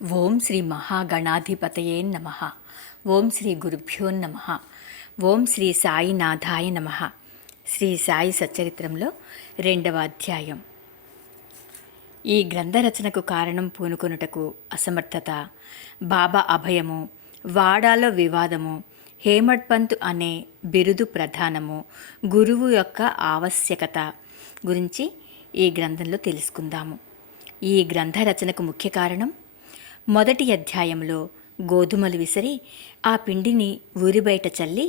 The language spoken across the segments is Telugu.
ఓం శ్రీ మహాగణాధిపతయే నమ. ఓం శ్రీ గురుభ్యో నమ. ఓం శ్రీ సాయినాథాయ నమ. శ్రీ సాయి సచ్చరిత్రంలో 2వ అధ్యాయం. ఈ గ్రంథరచనకు కారణం పూనుకొనుటకు అసమర్థత, బాబా అభయము, వాడాలో వివాదము, హేమడ్ పంత్ అనే బిరుదు ప్రధానము, గురువు యొక్క ఆవశ్యకత గురించి ఈ గ్రంథంలో తెలుసుకుందాము. ఈ గ్రంథ రచనకు ముఖ్య కారణం, మొదటి అధ్యాయంలో గోధుమలు విసిరి ఆ పిండిని ఊరి బయట చల్లి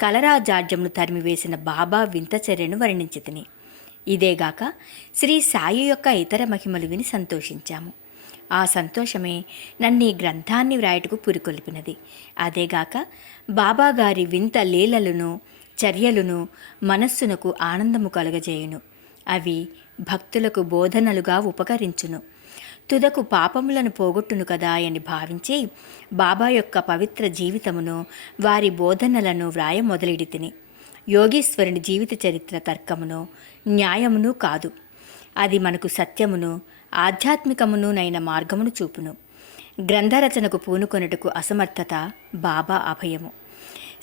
కలరాజాడ్యమును తరిమివేసిన బాబా వింత చర్యను వర్ణించితిని. ఇదేగాక శ్రీ సాయి యొక్క ఇతర మహిమలు విని సంతోషించాము. ఆ సంతోషమే నన్ను ఈ గ్రంథాన్ని వ్రాయటకు పురికొల్పినది. అదేగాక బాబాగారి వింత లీలలను చర్యలను మనస్సునకు ఆనందము కలుగజేయును. అవి భక్తులకు బోధనలుగా ఉపకరించును. తుదకు పాపములను పోగొట్టును కదా అని భావించి బాబా యొక్క పవిత్ర జీవితమును, వారి బోధనలను వ్రాయ మొదలెడితిని. యోగీశ్వరుని జీవిత చరిత్ర తర్కమును న్యాయమును కాదు, అది మనకు సత్యమును ఆధ్యాత్మికమునునైన మార్గమును చూపును. గ్రంథరచనకు పూనుకొనుటకు అసమర్థత, బాబా అభయము.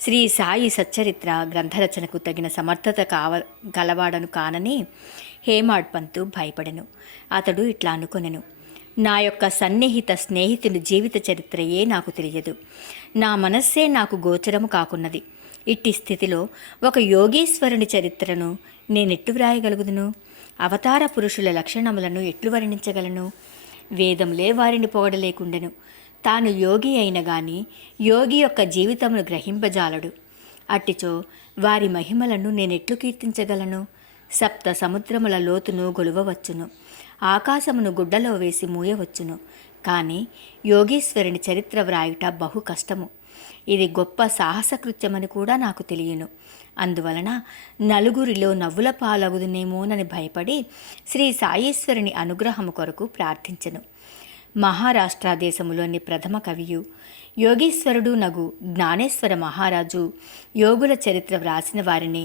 శ్రీ సాయి సచ్చరిత్ర గ్రంథరచనకు తగిన సమర్థత గలవాడను కానని హేమాడ్ పంతు భయపడెను. అతడు ఇట్లా అనుకొనెను: నా యొక్క సన్నిహిత స్నేహితుని జీవిత చరిత్రయే నాకు తెలియదు, నా మనస్సే నాకు గోచరము కాకున్నది. ఇట్టి స్థితిలో ఒక యోగీశ్వరుని చరిత్రను నేనెట్లు వ్రాయగలుగుదును? అవతార పురుషుల లక్షణములను ఎట్లు వర్ణించగలను? వేదములే వారిని పొగడలేకుండెను. తాను యోగి అయిన గాని యోగి యొక్క జీవితమును గ్రహింపజాలడు. అట్టిచో వారి మహిమలను నేనెట్లు కీర్తించగలను? సప్త సముద్రముల లోతును గొలువవచ్చును, ఆకాశమును గుడ్డలో వేసి మూయవచ్చును, కానీ యోగీశ్వరుని చరిత్ర వ్రాయుట బహు కష్టము. ఇది గొప్ప సాహసకృత్యమని కూడా నాకు తెలియను. అందువలన నలుగురిలో నవ్వుల పాలగుదునేమోనని భయపడి శ్రీ సాయీశ్వరుని అనుగ్రహము కొరకు ప్రార్థించెను. మహారాష్ట్ర దేశములోని ప్రథమ కవియు యోగీశ్వరుడు నగు జ్ఞానేశ్వర మహారాజు యోగుల చరిత్ర వ్రాసిన వారిని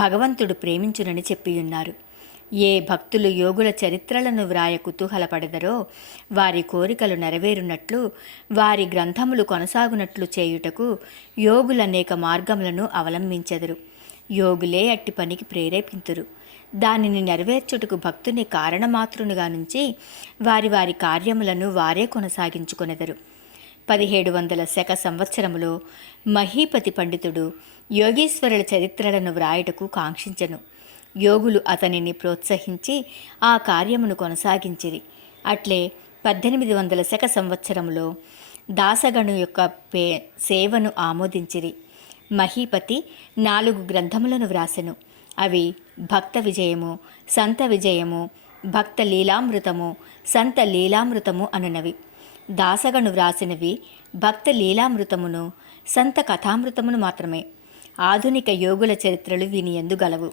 భగవంతుడు ప్రేమించునని చెప్పియున్నారు. ఏ భక్తులు యోగుల చరిత్రలను వ్రాయ కుతూహలపడదరో వారి కోరికలు నెరవేరునట్లు, వారి గ్రంథములు కొనసాగునట్లు చేయుటకు యోగులనేక మార్గములను అవలంబించెదరు. యోగులే అట్టి పనికి ప్రేరేపింతురు. దానిని నెరవేర్చుటకు భక్తుని కారణమాతృనిగా నుంచి వారి వారి కార్యములను వారే కొనసాగించుకొనెదరు. 1700 శక సంవత్సరములో మహీపతి పండితుడు యోగీశ్వరుల చరిత్రలను వ్రాయుటకు కాంక్షించెను. యోగులు అతనిని ప్రోత్సహించి ఆ కార్యమును కొనసాగించిరి. అట్లే 1800 శక సంవత్సరములో దాసగణు యొక్క సేవను ఆమోదించిరి. మహీపతి 4 గ్రంథములను వ్రాసెను. అవి భక్త విజయము, సంత విజయము, భక్త లీలామృతము, సంత లీలామృతము అనునవి. దాసగను వ్రాసినవి భక్త లీలామృతమును, సంత కథామృతమును మాత్రమే. ఆధునిక యోగుల చరిత్రలు వీని యందు గలవు.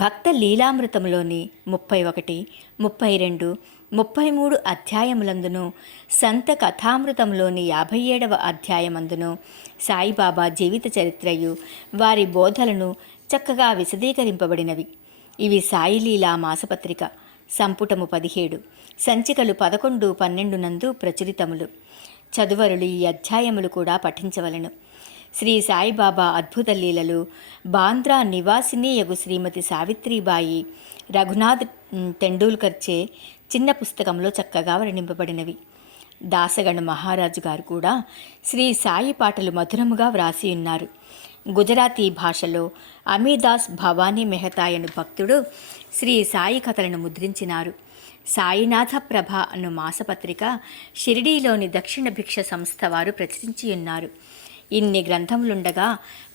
భక్త లీలామృతములోని 31, 32, 33 అధ్యాయములందును, సంత కథామృతంలోని 57వ అధ్యాయమందును సాయిబాబా జీవిత చరిత్రయు వారి బోధలను చక్కగా విశదీకరింపబడినవి. ఇవి సాయిలీలా మాసపత్రిక సంపుటము 17, సంచికలు 11, 12 నందు ప్రచురితములు. చదువరులు ఈ అధ్యాయములు కూడా పఠించవలను. శ్రీ సాయిబాబా అద్భుత లీలలు బాంద్రా నివాసిని యగు శ్రీమతి సావిత్రిబాయి రఘునాథ్ టెండూల్కర్చే చిన్న పుస్తకంలో చక్కగా వర్ణింపబడినవి. దాసగణ మహారాజు గారు కూడా శ్రీ సాయి పాటలు మధురముగా వ్రాసి ఉన్నారు. గుజరాతీ భాషలో అమీదాస్ భవానీ మెహతాయను భక్తుడు శ్రీ సాయి కథలను ముద్రించినారు. సాయినాథ ప్రభ అను మాసపత్రిక షిరిడీలోని దక్షిణ భిక్ష సంస్థ వారు ప్రచురించి ఉన్నారు. ఇన్ని గ్రంథములుండగా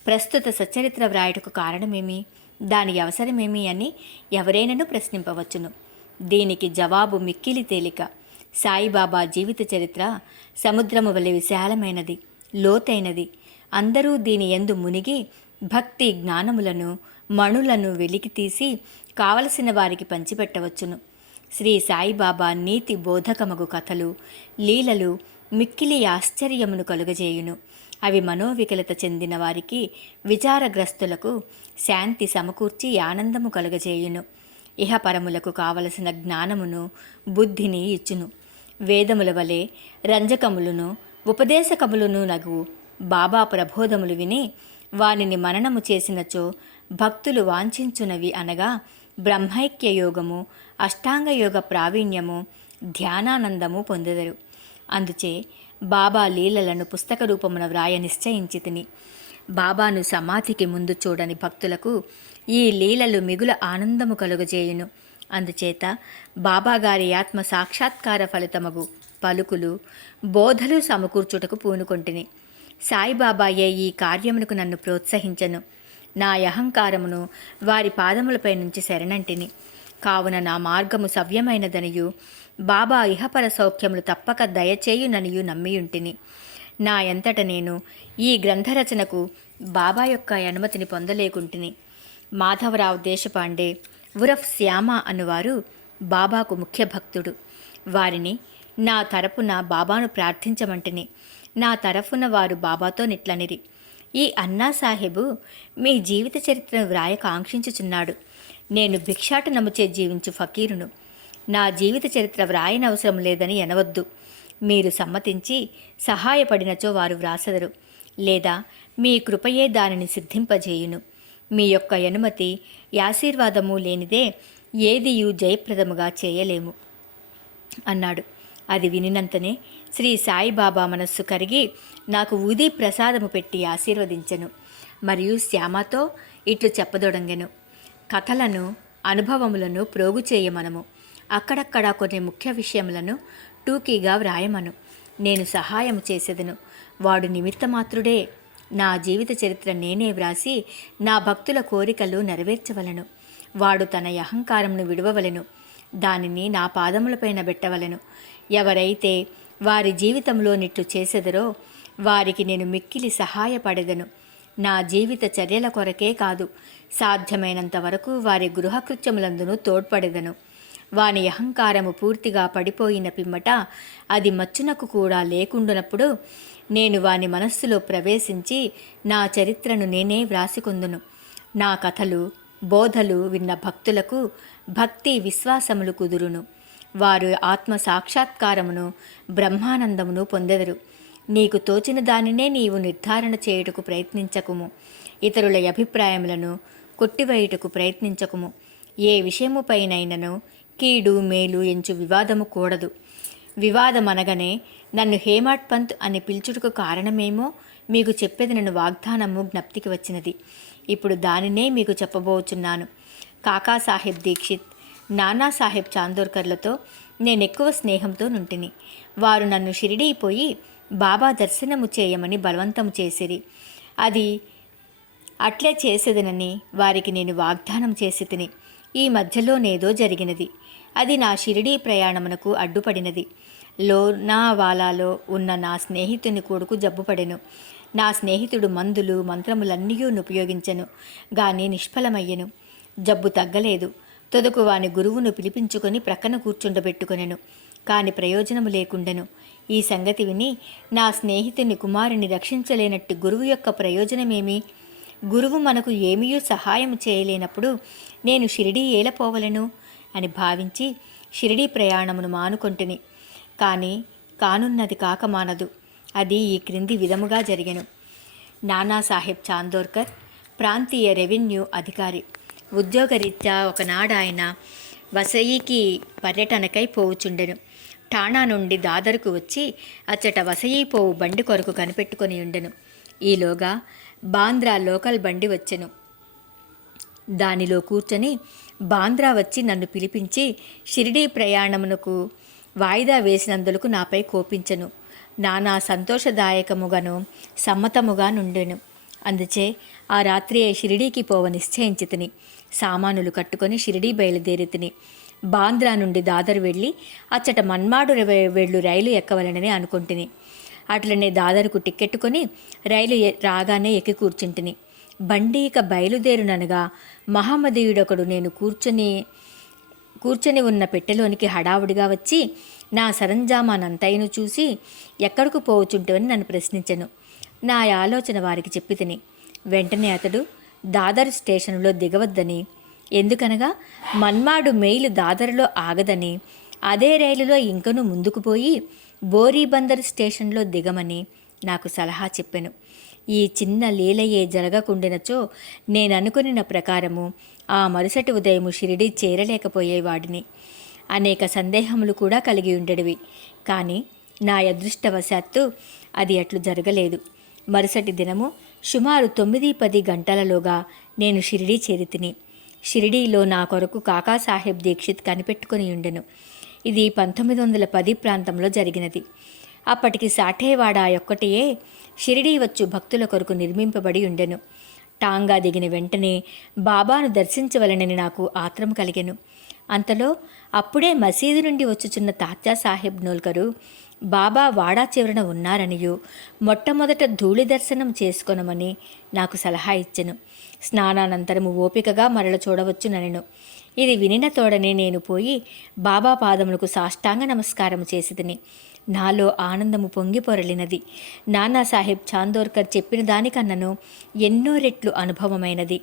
ప్రస్తుత సచ్చరిత్ర వ్రాయటకు కారణమేమి, దాని అవసరమేమి అని ఎవరైనను ప్రశ్నింపవచ్చును. దీనికి జవాబు మిక్కిలి తేలిక. సాయిబాబా జీవిత చరిత్ర సముద్రము వలె విశాలమైనది, లోతైనది. అందరూ దీని యందు మునిగి భక్తి జ్ఞానములను మణులను వెలికితీసి కావలసిన వారికి పంచిపెట్టవచ్చును. శ్రీ సాయిబాబా నీతి బోధకమగు కథలు, లీలలు మిక్కిలి ఆశ్చర్యమును కలుగజేయును. అవి మనోవికలత చెందిన వారికి, విచారగ్రస్తులకు శాంతి సమకూర్చి ఆనందము కలుగజేయును. ఇహపరములకు కావలసిన జ్ఞానమును బుద్ధిని ఇచ్చును. వేదముల వలె రంజకములను ఉపదేశకములను నగు బాబా ప్రబోధములు విని వానిని మననము చేసినచో భక్తులు వాంఛించునవి అనగా బ్రహ్మైక్య యోగము, అష్టాంగయోగ ప్రావీణ్యము, ధ్యానానందము పొందెదరు. అందుచే బాబా లీలలను పుస్తక రూపమున వ్రాయ నిశ్చయించి తిని బాబాను సమాధికి ముందు చూడని భక్తులకు ఈ లీలలు మిగుల ఆనందము కలుగజేయును. అందుచేత బాబాగారి ఆత్మ సాక్షాత్కార ఫలితమగు పలుకులు, బోధలు సమకూర్చుటకు పూనుకొంటిని. సాయిబాబాయే ఈ కార్యమునకు నన్ను ప్రోత్సహించను. నా అహంకారమును వారి పాదములపై నుంచి శరణంటిని. కావున నా మార్గము సవ్యమైనదనియు బాబా ఇహపర సౌఖ్యములు తప్పక దయచేయుననియు నమ్మియుంటిని. నా ఎంతట నేను ఈ గ్రంథరచనకు బాబా యొక్క అనుమతిని పొందలేకుంటిని. మాధవరావు దేశపాండే ఉరఫ్ శ్యామ అనువారు బాబాకు ముఖ్య భక్తుడు. వారిని నా తరపున బాబాను ప్రార్థించమంటిని. నా తరఫున వారు బాబాతో నిట్లనిరి, ఈ అన్నాసాహెబు మీ జీవిత చరిత్రను వ్రాయ కాంక్షించుచున్నాడు. నేను భిక్షాటనముచే జీవించు ఫకీరును. నా జీవిత చరిత్ర వ్రాయనవసరం లేదని ఎనవద్దు. మీరు సమ్మతించి సహాయపడినచో వారు వ్రాసెదరు, లేదా మీ కృపయే దానిని సిద్ధింపజేయును. మీ యొక్క అనుమతి ఆశీర్వాదము లేనిదే ఏదియు జయప్రదముగా చేయలేము అన్నాడు. అది వినినంతనే శ్రీ సాయిబాబా మనస్సు కరిగి నాకు ఊదీ ప్రసాదము పెట్టి ఆశీర్వదించెను. మరియు శ్యామతో ఇట్లు చెప్పదొడంగెను, కథలను, అనుభవములను ప్రోగు చేయమనము. అక్కడక్కడ కొన్ని ముఖ్య విషయములను టూకీగా వ్రాయమను. నేను సహాయము చేసేదను. వాడు నిమిత్తమాత్రుడే. నా జీవిత చరిత్ర నేనే వ్రాసి నా భక్తుల కోరికలు నెరవేర్చవలను. వాడు తన అహంకారమును విడవవలెను. దానిని నా పాదములపైన పెట్టవలెను. ఎవరైతే వారి జీవితంలో నిట్లు చేసెదరో వారికి నేను మిక్కిలి సహాయపడెదను. నా జీవిత చర్యల కొరకే కాదు, సాధ్యమైనంత వరకు వారి గృహకృత్యములందును తోడ్పడెదను. వాని అహంకారము పూర్తిగా పడిపోయిన పిమ్మట అది మచ్చునకు కూడా లేకుండునప్పుడు నేను వాని మనస్సులో ప్రవేశించి నా చరిత్రను నేనే వ్రాసికొందును. నా కథలు, బోధలు విన్న భక్తులకు భక్తి విశ్వాసములు కుదురును. వారు ఆత్మ సాక్షాత్కారమును, బ్రహ్మానందమును పొందెదరు. నీకు తోచిన దానినే నీవు నిర్ధారణ చేయుటకు ప్రయత్నించకుము. ఇతరుల అభిప్రాయములను కొట్టివేయుటకు ప్రయత్నించకుము. ఏ విషయముపైనైనను కీడు మేలు ఎంచు వివాదము కూడదు. వివాదమనగానే నన్ను హేమాడ్ పంత్ అని పిలుచుటకు కారణమేమో మీకు చెప్పేది నన్ను వాగ్దానము జ్ఞప్తికి వచ్చినది. ఇప్పుడు దానినే మీకు చెప్పబోచున్నాను. కాకాసాహెబ్ దీక్షిత్, నానాసాహెబ్ చాందోర్కర్లతో నేనెక్కువ స్నేహంతో నుంటిని. వారు నన్ను షిరిడీ పోయి బాబా దర్శనము చేయమని బలవంతము చేసిరి. అది అట్లే చేసేదనని వారికి నేను వాగ్దానం చేసి తిని. ఈ మధ్యలోనేదో జరిగినది. అది నా షిరిడీ ప్రయాణమునకు అడ్డుపడినది. లోనావాలాలో ఉన్న నా స్నేహితుని కొడుకు జబ్బుపడెను. నా స్నేహితుడు మందులు మంత్రములన్నీ ఉపయోగించెను, గాని నిష్ఫలమయ్యెను. జబ్బు తగ్గలేదు. తొదకు వాని గురువును పిలిపించుకొని ప్రక్కన కూర్చుండబెట్టుకొనెను. కాని ప్రయోజనము లేకుండెను. ఈ సంగతి విని నా స్నేహితుని కుమారుని రక్షించలేనట్టు గురువు యొక్క ప్రయోజనమేమి? గురువు మనకు ఏమీయూ సహాయం చేయలేనప్పుడు నేను షిరిడీ ఏలపోవలెను అని భావించి షిరిడీ ప్రయాణమును మానుకొంటిని. కానీ కానున్నది కాకమానదు. అది ఈ క్రింది విధముగా జరిగెను. నానాసాహెబ్ చాందోర్కర్ ప్రాంతీయ రెవెన్యూ అధికారి. ఉద్యోగరీత్యా ఒకనాడు ఆయన వసయికి పర్యటనకై పోవుచుండెను. ఠాణా నుండి దాదరుకు వచ్చి అచ్చట వసయి పోవు బండి కొరకు కనిపెట్టుకొని ఉండెను. ఈలోగా బాంద్రా లోకల్ బండి వచ్చెను. దానిలో కూర్చొని బాంద్రా వచ్చి నన్ను పిలిపించి షిరిడీ ప్రయాణమునకు వాయిదా వేసినందులకు నాపై కోపించెను. నానా సంతోషదాయకముగాను సమ్మతముగా నుండెను. అందుచే ఆ రాత్రి షిరిడీకి పోవ నిశ్చయించి తిని సామానులు కట్టుకొని షిరిడీ బయలుదేరి తిని బాంద్రా నుండి దాదరు వెళ్ళి అచ్చట మన్మాడు వెళ్ళు రైలు ఎక్కవలనని అనుకుంటుని. అట్లనే దాదరుకు టిక్కెట్టుకొని రైలు రాగానే ఎక్కి కూర్చుంటిని. బండి ఇక బయలుదేరుననగా మహమ్మదీయుడొకడు నేను కూర్చొని ఉన్న పెట్టెలోనికి హడావుడిగా వచ్చి నా సరంజామానంతైను చూసి ఎక్కడకు పోవుచుంటవని నన్ను ప్రశ్నించెను. నా ఆలోచన వారికి చెప్పి తిని వెంటనే అతడు దాదరు స్టేషన్లో దిగవద్దని, ఎందుకనగా మన్మాడు మెయిలు దాదరులో ఆగదని, అదే రైలులో ఇంకనూ ముందుకు పోయి బోరీబందర్ స్టేషన్లో దిగమని నాకు సలహా చెప్పెను. ఈ చిన్న లీలయే జరగకుండినచో నేననుకునిన ప్రకారము ఆ మరుసటి ఉదయము షిరిడీ చేరలేకపోయేవాడిని. అనేక సందేహములు కూడా కలిగి ఉండేవి. కానీ నా అదృష్టవశాత్తు అది అట్లు జరగలేదు. మరుసటి దినము సుమారు 9-10 గంటలలోగా నేను షిరిడీ చేరితిని. షిరిడీలో నా కొరకు కాకాసాహెబ్ దీక్షిత్ కనిపెట్టుకుని ఉండెను. ఇది 1910 ప్రాంతంలో జరిగినది. అప్పటికి సాఠేవాడ ఒక్కటియే షిరిడీ వచ్చు భక్తుల కొరకు నిర్మింపబడి ఉండెను. టాంగా దిగిన వెంటనే బాబాను దర్శించవలనని నాకు ఆత్రం కలిగెను. అంతలో అప్పుడే మసీదు నుండి వచ్చుచున్న తాత్యా సాహెబ్ నోల్కరు బాబా వాడా చివరన ఉన్నారనియు మొట్టమొదట ధూళి దర్శనం చేసుకొనమని నాకు సలహా ఇచ్చెను. స్నానానంతరము ఓపికగా మరల చూడవచ్చుననెను. ఇది వినిన తోడనే నేను పోయి బాబా పాదములకు సాష్టాంగ నమస్కారం చేసితిని. నాలో ఆనందము పొంగి పొరలినది. నానాసాహెబ్ చాందోర్కర్ చెప్పిన దానికన్నను ఎన్నో రెట్లు అనుభవమైనది.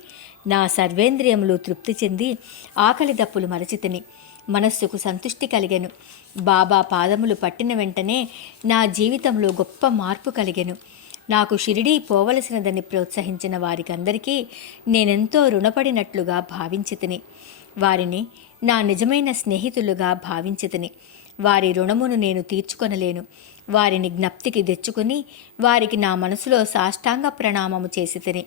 నా సర్వేంద్రియములు తృప్తి చెంది ఆకలి దప్పులు మరచితిని. మనస్సుకు సంతుష్టి కలిగెను. బాబా పాదములు పట్టిన వెంటనే నా జీవితంలో గొప్ప మార్పు కలిగెను. నాకు షిరిడీ పోవలసినదని ప్రోత్సహించిన వారికందరికీ నేనెంతో రుణపడినట్లుగా భావించితిని. వారిని నా నిజమైన స్నేహితులుగా భావించితిని. వారి రుణమును నేను తీర్చుకొనలేను. వారిని జ్ఞప్తికి తెచ్చుకుని వారికి నా మనసులో సాష్టాంగ ప్రణామము చేసితిని.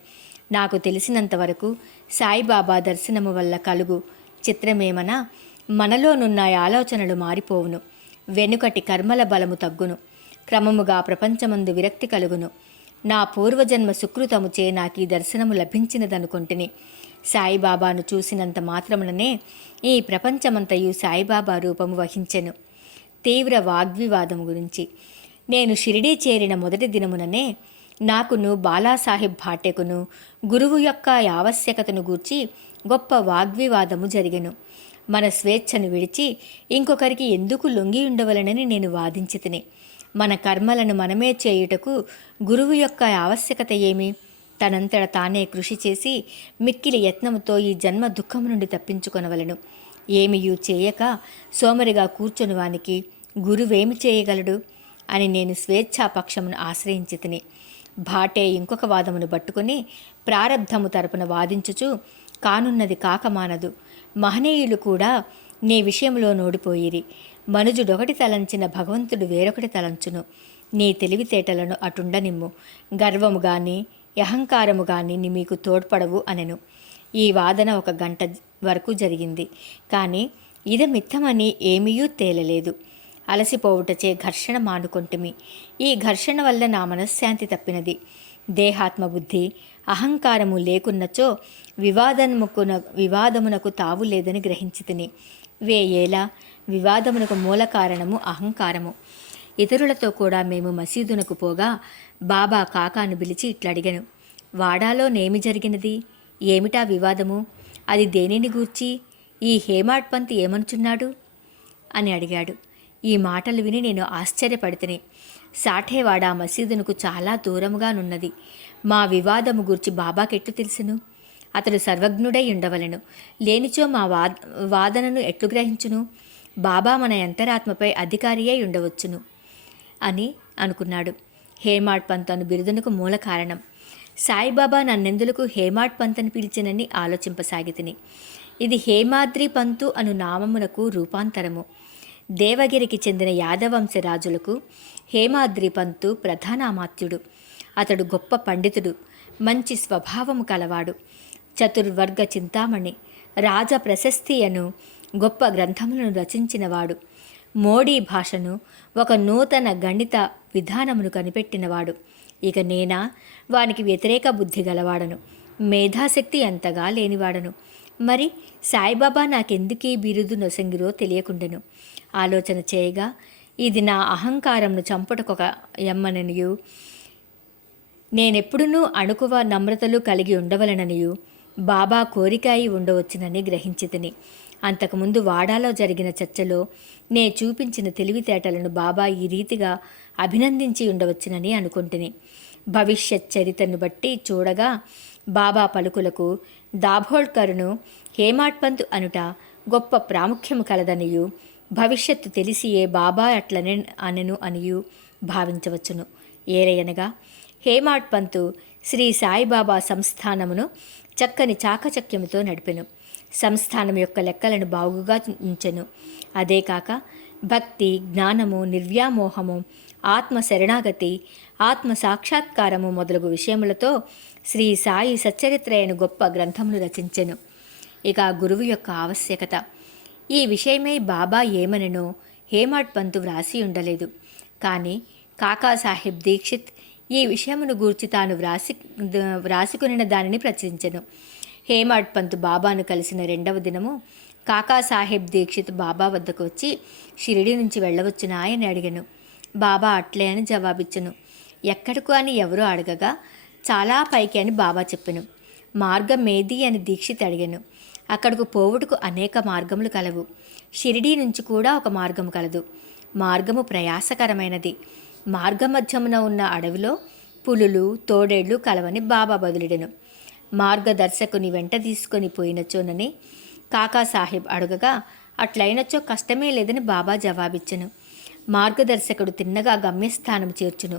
నాకు తెలిసినంతవరకు సాయిబాబా దర్శనము వల్ల కలుగు చిత్రమేమనా, మనలోనున్న ఆలోచనలు మారిపోవును. వెనుకటి కర్మల బలము తగ్గును. క్రమముగా ప్రపంచమందు విరక్తి కలుగును. నా పూర్వజన్మ సుకృతముచే నాకు ఈ దర్శనము లభించినదనుకొంటిని. సాయిబాబాను చూసినంత మాత్రముననే ఈ ప్రపంచమంతయు సాయిబాబా రూపము వహించెను. తీవ్ర వాగ్వివాదము గురించి నేను షిరిడీ చేరిన మొదటి దినముననే నాకును బాలాసాహెబ్ భాటెకును గురువు యొక్క ఆవశ్యకతను గూర్చి గొప్ప వాగ్వివాదము జరిగెను. మన స్వేచ్ఛను విడిచి ఇంకొకరికి ఎందుకు లొంగి ఉండవలనని నేను వాదించితిని. మన కర్మలను మనమే చేయుటకు గురువు యొక్క ఆవశ్యకత ఏమి? తనంతట తానే కృషి చేసి మిక్కిలి యత్నముతో ఈ జన్మ దుఃఖము నుండి తప్పించుకొనవలను. ఏమియూ చేయక సోమరిగా కూర్చొని వానికి గురువేమి చేయగలడు అని నేను స్వేచ్ఛాపక్షమును ఆశ్రయించితిని. భాటే ఇంకొక వాదమును పట్టుకుని ప్రారబ్ధము తరపున వాదించుచు కానున్నది కాకమానదు. మహనీయులు కూడా నీ విషయంలో నోడిపోయిరి. మనుజుడొకటి తలంచిన భగవంతుడు వేరొకటి తలంచును. నీ తెలివితేటలను అటుండనిమ్ము. గర్వము గాని అహంకారము గాని మీకు తోడ్పడవు అనెను. ఈ వాదన 1 గంట వరకు జరిగింది. కానీ ఇదమిత్తమని ఏమీయూ తేలలేదు. అలసిపోవుటచే ఘర్షణ మానుకొంటిమి. ఈ ఘర్షణ వల్ల నా మనశ్శాంతి తప్పినది. దేహాత్మబుద్ధి అహంకారము లేకున్నచో వివాదమునకు తావు లేదని గ్రహించితిని. వేయేలా వివాదమునకు మూల కారణము అహంకారము. ఇతరులతో కూడా మేము మసీదునకు పోగా బాబా కాకాను పిలిచి ఇట్లడిగెను, వాడాలో నేమి జరిగినది? ఏమిటా వివాదము? అది దేనిని గూర్చి? ఈ హేమాడ్ పంత్ ఏమనుచున్నాడు అని అడిగాడు. ఈ మాటలు విని నేను ఆశ్చర్యపడితిని. సాఠేవాడ మసీదునకు చాలా దూరముగానున్నది. మా వివాదము గూర్చి బాబాకెట్లు తెలుసును? అతడు సర్వజ్ఞుడై ఉండవలెను. లేనిచో మా వాదనను ఎట్లు గ్రహించును? బాబా మన అంతరాత్మపై అధికారి అయి ఉండవచ్చును అని అనుకున్నాడు. హేమాడ్ పంత్ అను బిరుదునకు మూల కారణం. సాయిబాబా నన్నెందులకు హేమాడ్ పంత్ అని పిలిచినని ఆలోచింపసాగితిని. ఇది హేమాద్రి పంతు అను నామమునకు రూపాంతరము. దేవగిరికి చెందిన యాదవంశరాజులకు హేమాద్రి పంతు ప్రధానామాత్యుడు. అతడు గొప్ప పండితుడు, మంచి స్వభావము కలవాడు, చతుర్వర్గ చింతామణి, రాజ ప్రశస్తి అను గొప్ప గ్రంథములను రచించినవాడు, మోడీ భాషను ఒక నూతన గణిత విధానమును కనిపెట్టినవాడు. ఇక నేనా వానికి వ్యతిరేక బుద్ధి గలవాడను, మేధాశక్తి అంతగా లేనివాడను. మరి సాయిబాబా నాకెందుకీ బిరుదు నొసంగిరో తెలియకుండెను. ఆలోచన చేయగా ఇది నా అహంకారంను చంపుటకొక యమ్మననియు, నేనెప్పుడునూ అణుకువ నమ్రతలు కలిగి ఉండవలననియు బాబా కోరికాయి ఉండవచ్చునని గ్రహించితిని. అంతకుముందు వాడాలో జరిగిన చర్చలో నే చూపించిన తెలివితేటలను బాబా ఈ రీతిగా అభినందించి ఉండవచ్చునని అనుకుంటుని. భవిష్యత్ చరిత్రను బట్టి చూడగా బాబా పలుకులకు దాభోల్కర్ను హేమాడ్ పంత్ అనుట గొప్ప ప్రాముఖ్యము కలదనియు భవిష్యత్తు తెలిసియే బాబా అట్లనే అనెను అనియు భావించవచ్చును. ఏలయనగా హేమాడ్ పంతు శ్రీ సాయిబాబా సంస్థానమును చక్కని చాకచక్యముతో నడిపెను. సంస్థానం యొక్క లెక్కలను బాగుగా ఉంచెను. అదే కాక భక్తి, జ్ఞానము, నిర్వ్యామోహము, ఆత్మ శరణాగతి, ఆత్మ సాక్షాత్కారము మొదలగు విషయములతో శ్రీ సాయి సచ్చరిత్రయను గొప్ప గ్రంథమును రచించెను. ఇక గురువు యొక్క ఆవశ్యకత. ఈ విషయమై బాబా ఏమనెనో హేమాడ్ పంతు వ్రాసి ఉండలేదు. కానీ కాకాసాహెబ్ దీక్షిత్ ఈ విషయమును గూర్చి తాను వ్రాసుకునిన దానిని ప్రచురించెను. హేమాడ్ పంతు బాబాను కలిసిన 2వ దినము కాకాసాహెబ్ దీక్షిత్ బాబా వద్దకు వచ్చి షిరిడి నుంచి వెళ్ళవచ్చునా అని అడిగాను. బాబా అట్లే అని జవాబిచ్చెను. ఎక్కడకు అని ఎవరో అడగగా చాలా పైకి అని బాబా చెప్పెను. మార్గం ఏది అని దీక్షిత్ అడిగాను. అక్కడకు పోవుటకు అనేక మార్గములు కలవు. షిరిడీ నుంచి కూడా ఒక మార్గము కలదు. మార్గము ప్రయాసకరమైనది. మార్గమధ్యమున ఉన్న అడవిలో పులులు, తోడేళ్లు కలవని బాబా బదులిడెను. మార్గదర్శకుని వెంట తీసుకొని పోయినచోనని కాకాసాహెబ్ అడగగా అట్లయినచో కష్టమే లేదని బాబా జవాబిచ్చెను. మార్గదర్శకుడు తిన్నగా గమ్యస్థానం చేర్చును.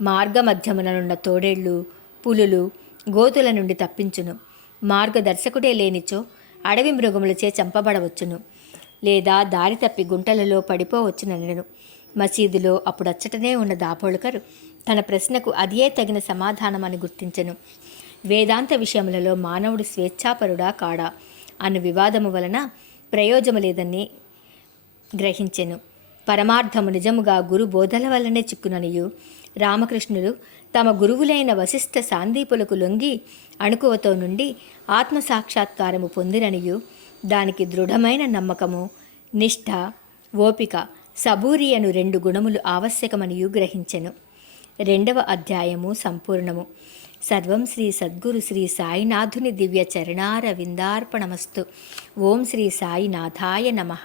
మార్గమధ్యముననున్న తోడేళ్లు, పులులు గోతుల నుండి తప్పించును. మార్గదర్శకుడే లేనిచో అడవి మృగములచే చంపబడవచ్చును, లేదా దారి తప్పి గుంటలలో పడిపోవచ్చుననెను. మసీదులో అప్పుడచ్చటనే ఉన్న దాపోళకర్ తన ప్రశ్నకు అదే తగిన సమాధానమని గుర్తించెను. వేదాంత విషయములలో మానవుడు స్వేచ్ఛాపరుడా కాడా అన్న వివాదము వలన ప్రయోజము లేదని గ్రహించెను. పరమార్థము నిజముగా గురు బోధల వల్లనే చిక్కుననియు, రామకృష్ణులు తమ గురువులైన వశిష్ఠ సాందీపులకు లొంగి అణుకువతో నుండి ఆత్మసాక్షాత్కారము పొందిరనియు, దానికి దృఢమైన నమ్మకము, నిష్ఠ, ఓపిక, సబూరి అను 2 గుణములు ఆవశ్యకమనియు గ్రహించెను. 2వ అధ్యాయము సంపూర్ణము. సర్వం శ్రీ సద్గురు శ్రీ సాయినాథుని దివ్య చరణార విందార్పణమస్తు. ఓం శ్రీ సాయినాథాయ నమః.